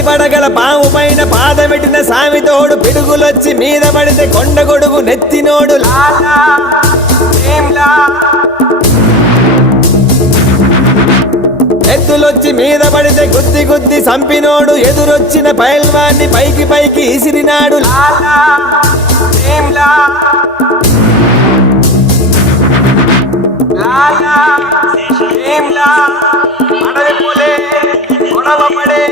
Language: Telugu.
10 పడగల పాము పైన పాదమెట్టిన సామితోడు పిడుగులొచ్చి మీద పడితే కొండ గొడుగు నెత్తినోడు లాలా భీమ్లా. ఎద్దులొచ్చి మీద పడితే గుద్ది గుద్ది సంపినోడు ఎదురొచ్చిన పైల్వాన్ని పైకి పైకి ఇసిరినాడు లాలా భీమ్లా. లాలా భీమ్లా. అడవి పులే గొడవ పడే